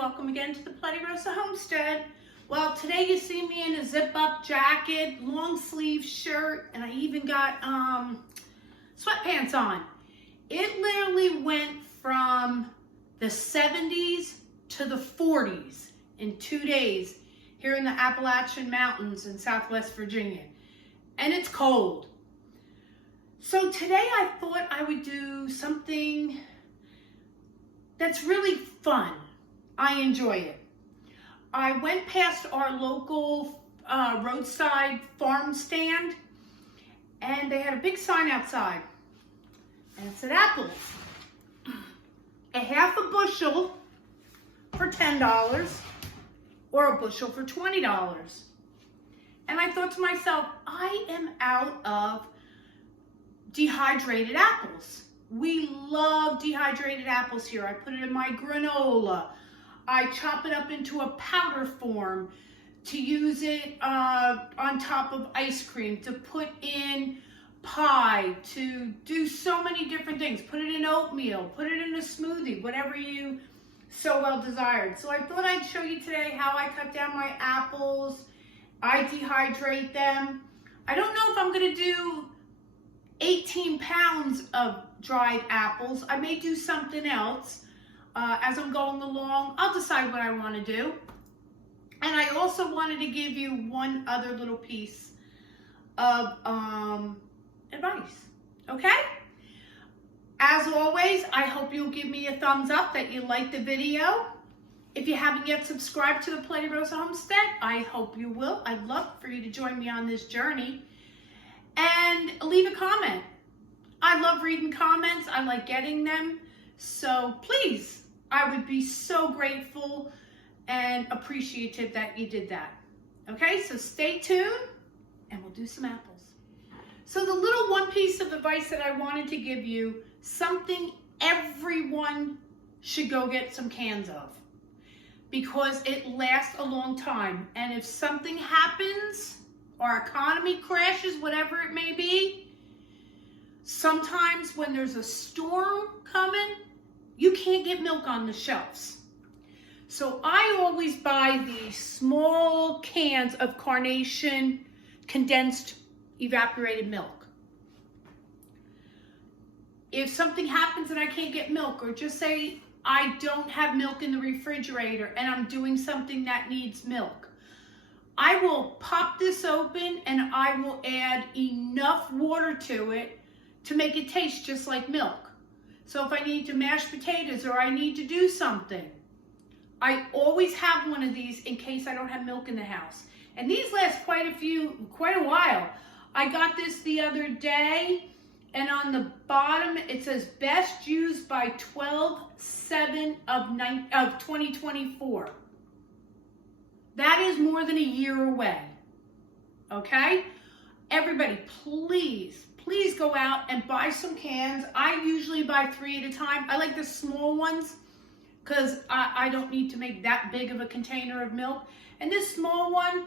welcome again to the Platti Rosa Homestead. Well, today you see me in a zip-up jacket, long sleeve shirt, and I even got sweatpants on. It literally went from the 70s to the 40s in 2 days here in the Appalachian Mountains in Southwest Virginia. And it's cold. So today I thought I would do something that's really fun. I enjoy it. I went past our local roadside farm stand, and they had a big sign outside, and it said apples. A half a bushel for $10 or a bushel for $20. And I thought to myself, I am out of dehydrated apples. We love dehydrated apples here. I put it in my granola. I chop it up into a powder form to use it on top of ice cream, to put in pie, to do so many different things. Put it in oatmeal, put it in a smoothie, whatever you so well desired. So I thought I'd show you today how I cut down my apples. I dehydrate them. I don't know if I'm gonna do 18 pounds of dried apples. I may do something else as I'm going along. I'll decide what I want to do. And I also wanted to give you one other little piece of advice, okay? As always, I hope you'll give me a thumbs up that you liked the video. If you haven't yet subscribed to the Platti Rosa Homestead, I hope you will. I'd love for you to join me on this journey. And leave a comment. I love reading comments. I like getting them. So please, I would be so grateful and appreciative that you did that. Okay, so stay tuned and we'll do some apples. So the little one piece of advice that I wanted to give you, something everyone should go get some cans of, because it lasts a long time. And if something happens, our economy crashes, whatever it may be, sometimes when there's a storm coming, you can't get milk on the shelves. So I always buy these small cans of Carnation condensed evaporated milk. If something happens and I can't get milk, or just say I don't have milk in the refrigerator and I'm doing something that needs milk, I will pop this open and I will add enough water to it to make it taste just like milk. So if I need to mash potatoes or I need to do something, I always have one of these in case I don't have milk in the house. And these last quite a while. I got this the other day, and on the bottom it says best used by 12/7 of 2024. That is more than a year away, okay? Everybody, please go out and buy some cans. I usually buy 3 at a time. I like the small ones because I don't need to make that big of a container of milk. And this small one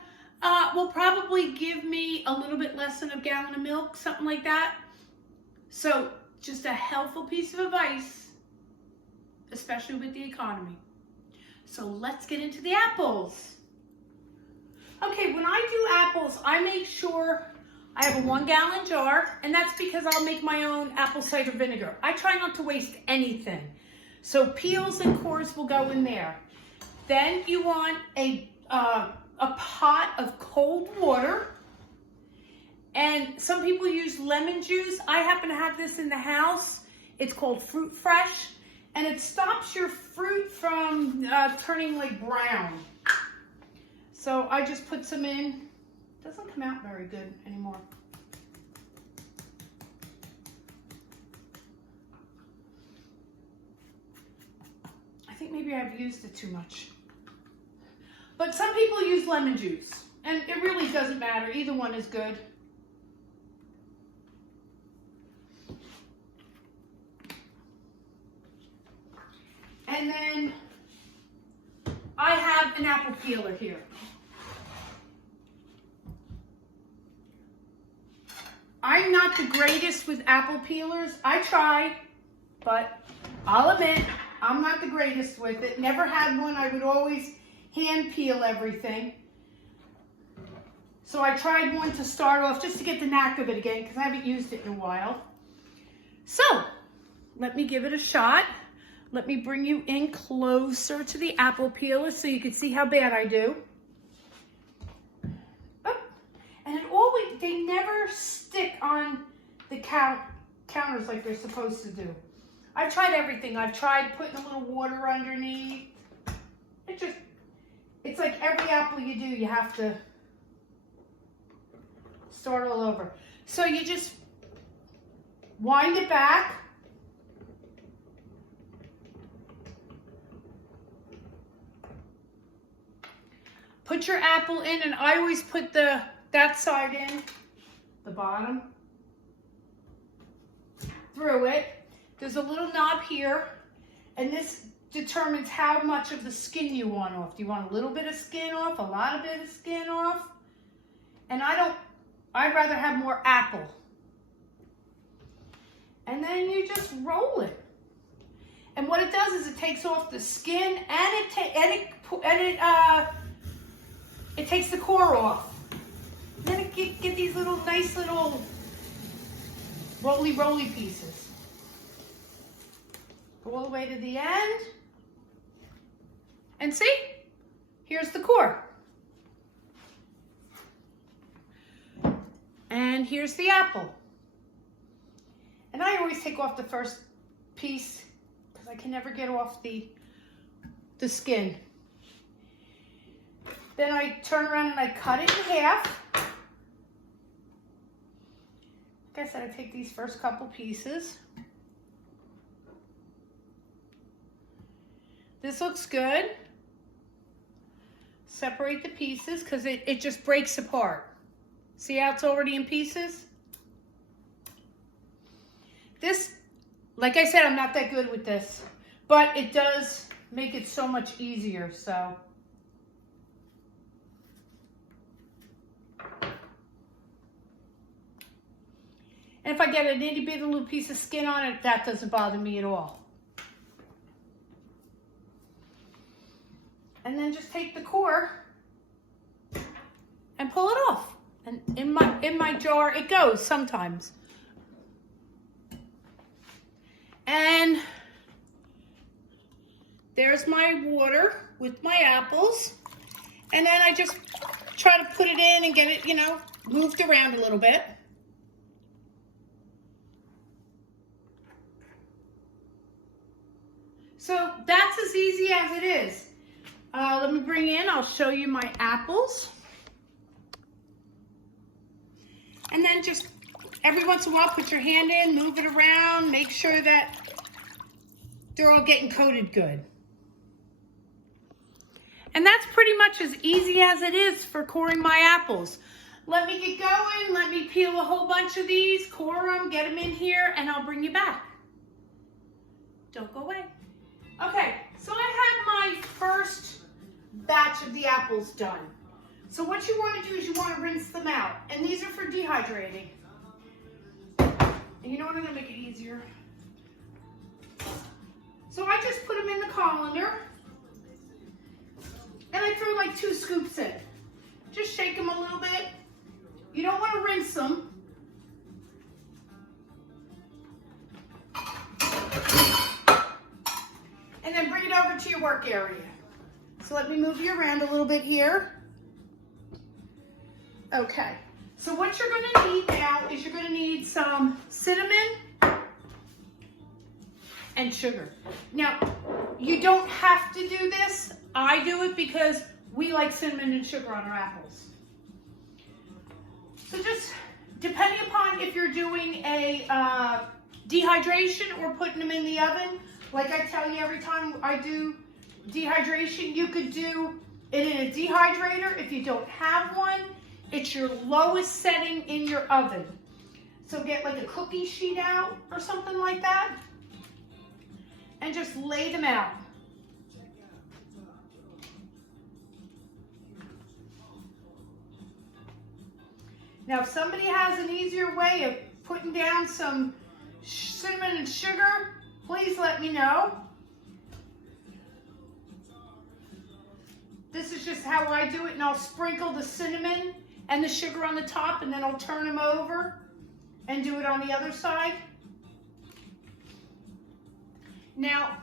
will probably give me a little bit less than a gallon of milk, something like that. So just a helpful piece of advice, especially with the economy. So let's get into the apples. Okay, when I do apples, I make sure I have a 1 gallon jar, and that's because I'll make my own apple cider vinegar. I try not to waste anything. So peels and cores will go in there. Then you want a pot of cold water, and some people use lemon juice. I happen to have this in the house. It's called Fruit Fresh, and it stops your fruit from turning like brown. So I just put some in. Doesn't come out very good anymore. I think maybe I've used it too much. But some people use lemon juice, and it really doesn't matter. Either one is good. And then I have an apple peeler here. I'm not the greatest with apple peelers. I try, but I'll admit I'm not the greatest with it. Never had one. I would always hand peel everything. So I tried one to start off just to get the knack of it again because I haven't used it in a while. So let me give it a shot. Let me bring you in closer to the apple peeler so you can see how bad I do. Oh, and it always, they never stick on the counters like they're supposed to do. I've tried everything. I've tried putting a little water underneath. It's like every apple you do, you have to start all over. So you just wind it back. Put your apple in, and I always put that side in, the bottom, through it. There's a little knob here, and this determines how much of the skin you want off. Do you want a little bit of skin off, a lot of bit of skin off? And I'd rather have more apple. And then you just roll it. And what it does is it takes off the skin and it takes the core off. And then it get these little nice little roly pieces. Go all the way to the end. And see, here's the core. And here's the apple. And I always take off the first piece because I can never get off the skin. Then I turn around and I cut it in half. Like I said, I take these first couple pieces. This looks good. Separate the pieces because it just breaks apart. See how it's already in pieces? This, like I said, I'm not that good with this, but it does make it so much easier, so. And if I get an itty bitty little piece of skin on it, that doesn't bother me at all. And then just take the core and pull it off. And in my jar, it goes sometimes. And there's my water with my apples. And then I just try to put it in and get it, moved around a little bit. So that's as easy as it is. Let me bring in, I'll show you my apples. And then just every once in a while, put your hand in, move it around, make sure that they're all getting coated good. And that's pretty much as easy as it is for coring my apples. Let me get going, let me peel a whole bunch of these, core them, get them in here, and I'll bring you back. Don't go away. Okay, so I had my first batch of the apples done. So what you want to do is you want to rinse them out. And these are for dehydrating. And you know what, I'm going to make it easier. So I just put them in the colander. And I threw like 2 scoops in. Just shake them a little bit. You don't want to rinse them. And then bring it over to your work area. So let me move you around a little bit here. Okay, so what you're going to need now is you're going to need some cinnamon and sugar. Now, you don't have to do this. I do it because we like cinnamon and sugar on our apples. So just depending upon if you're doing a dehydration or putting them in the oven, like I tell you every time I do dehydration, you could do it in a dehydrator. If you don't have one, it's your lowest setting in your oven. So get like a cookie sheet out or something like that and just lay them out. Now, if somebody has an easier way of putting down some cinnamon and sugar, please let me know. This is just how I do it, and I'll sprinkle the cinnamon and the sugar on the top, and then I'll turn them over and do it on the other side. Now,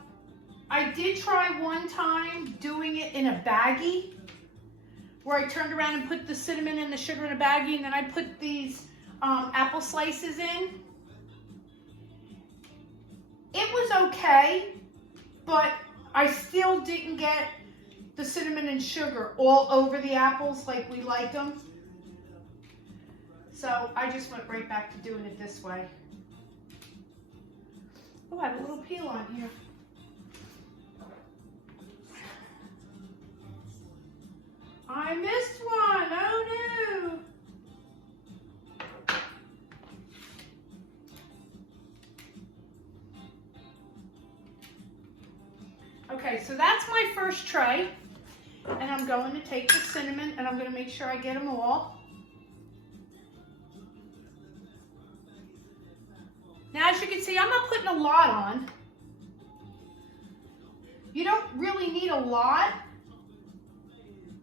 I did try one time doing it in a baggie, where I turned around and put the cinnamon and the sugar in a baggie, and then I put these apple slices in. It was okay, but I still didn't get the cinnamon and sugar all over the apples like we like them. So I just went right back to doing it this way. Oh, I have a little peel on here. I missed one. Oh no. Okay, so that's my first tray. And I'm going to take the cinnamon and I'm going to make sure I get them all. Now, as you can see, I'm not putting a lot on. You don't really need a lot.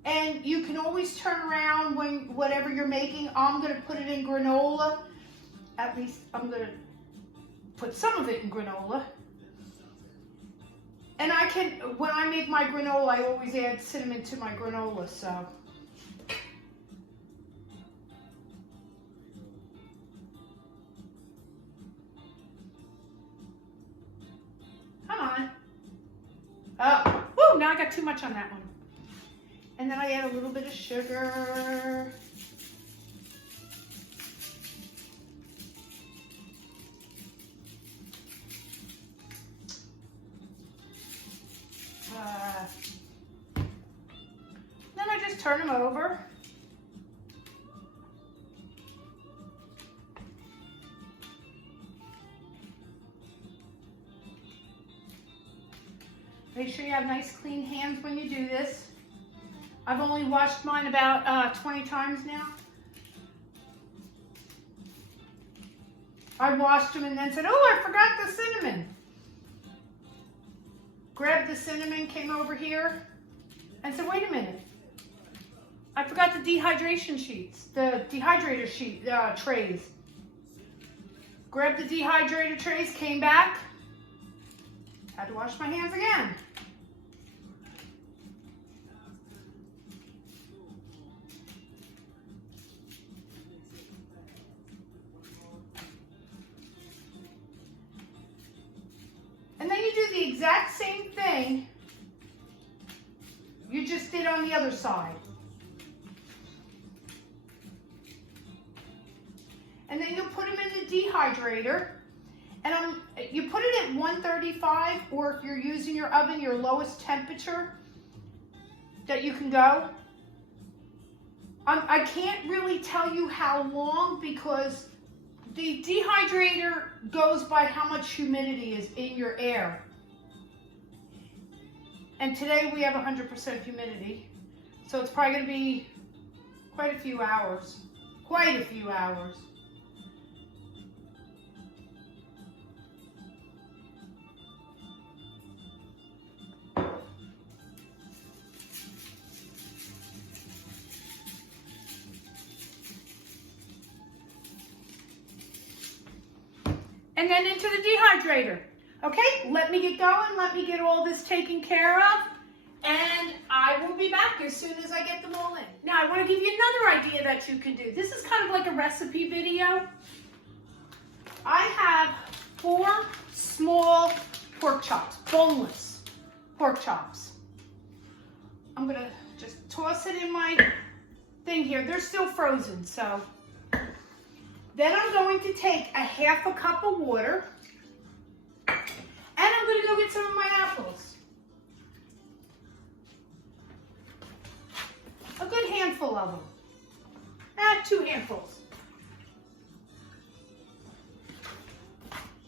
And you can always turn around when whatever you're making. I'm going to put it in granola. At least I'm going to put some of it in granola. And I can, when I make my granola, I always add cinnamon to my granola, so. Come on. Oh, woo, now I got too much on that one. And then I add a little bit of sugar. Then I just turn them over. Make sure you have nice clean hands when you do this. I've only washed mine about 20 times now. I washed them and then said, oh, I forgot the cinnamon. Grabbed the cinnamon, came over here, and said, wait a minute. I forgot the dehydration sheets, the dehydrator sheet trays. Grabbed the dehydrator trays, came back, had to wash my hands again. And then you do the exact same thing you just did on the other side. And then you'll put them in the dehydrator. And you put it at 135, or if you're using your oven, your lowest temperature that you can go. I can't really tell you how long, because the dehydrator goes by how much humidity is in your air. And today we have 100% humidity. So it's probably going to be quite a few hours. Quite a few hours. And then into the dehydrator. Okay, let me get going. Let me get all this taken care of. And I will be back as soon as I get them all in. Now, I want to give you another idea that you can do. This is kind of like a recipe video. I have 4 small pork chops, boneless pork chops. I'm going to just toss it in my thing here. They're still frozen, so. Then I'm going to take a half a cup of water, and I'm going to go get some of my apples. A good handful of them. 2 handfuls.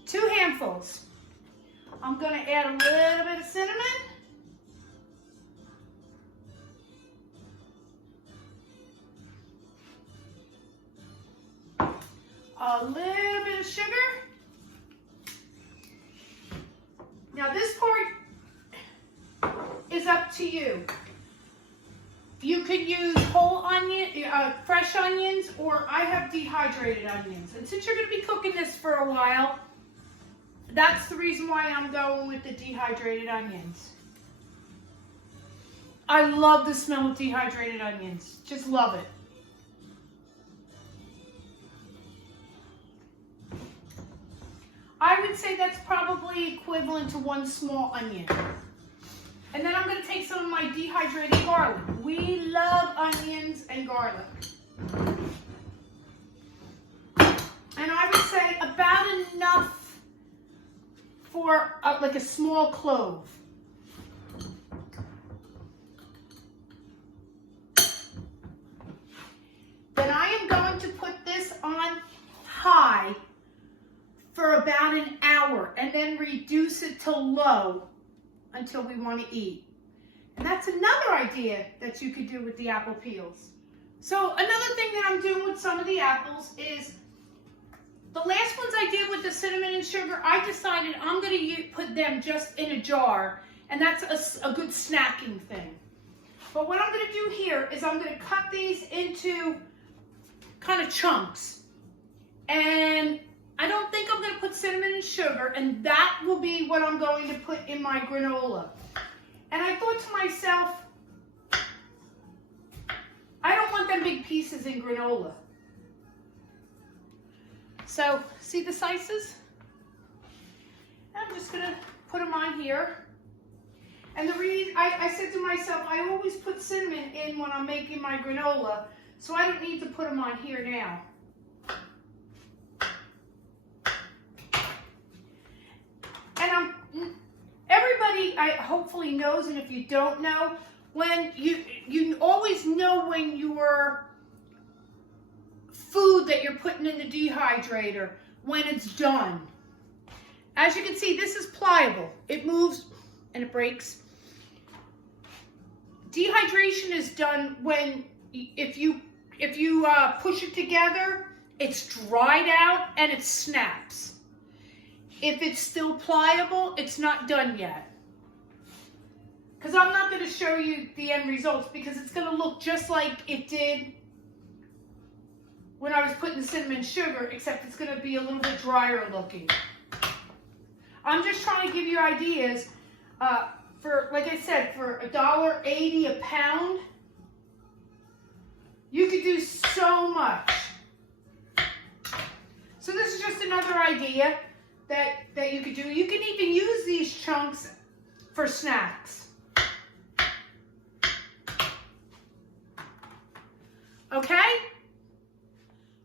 2 handfuls. I'm going to add a little bit of cinnamon. A little bit of sugar. Now this part is up to you. You could use whole onion, fresh onions, or I have dehydrated onions. And since you're going to be cooking this for a while, that's the reason why I'm going with the dehydrated onions. I love the smell of dehydrated onions. Just love it. I would say that's probably equivalent to 1 small onion. And then I'm going to take some of my dehydrated garlic. We love onions and garlic. And I would say about enough for like a small clove. Then I am going to put this on high for about an hour and then reduce it to low until we want to eat. And that's another idea that you could do with the apple peels. So another thing that I'm doing with some of the apples is, the last ones I did with the cinnamon and sugar, I decided I'm going to put them just in a jar, and that's a good snacking thing. But what I'm going to do here is I'm going to cut these into kind of chunks. And I don't think I'm going to put cinnamon and sugar, and that will be what I'm going to put in my granola. And I thought to myself, I don't want them big pieces in granola. So, see the slices? I'm just going to put them on here. And the reason, I said to myself, I always put cinnamon in when I'm making my granola, so I don't need to put them on here now. Everybody hopefully knows, and if you don't know, when you always know when your food that you're putting in the dehydrator, when it's done. As you can see, this is pliable. It moves and it breaks. Dehydration is done when if you push it together, it's dried out and it snaps. If it's still pliable, it's not done yet. Because I'm not going to show you the end results, because it's going to look just like it did when I was putting the cinnamon and sugar, except it's going to be a little bit drier looking. I'm just trying to give you ideas. For, like I said, for $1.80 a pound, you could do so much. So this is just another idea that you could do. You can even use these chunks for snacks. Okay?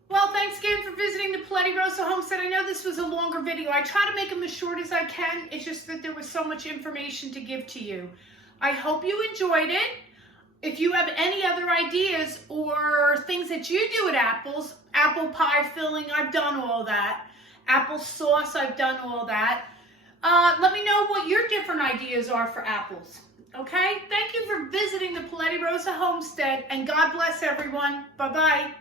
Well, thanks again for visiting the Paletti Rosa Homestead. I know this was a longer video. I try to make them as short as I can. It's just that there was so much information to give to you. I hope you enjoyed it. If you have any other ideas or things that you do with apples, apple pie filling, I've done all that. Apple sauce, I've done all that. Let me know what your different ideas are for apples. Okay? Thank you for visiting the Paletti Rosa Homestead, and God bless everyone. Bye-bye.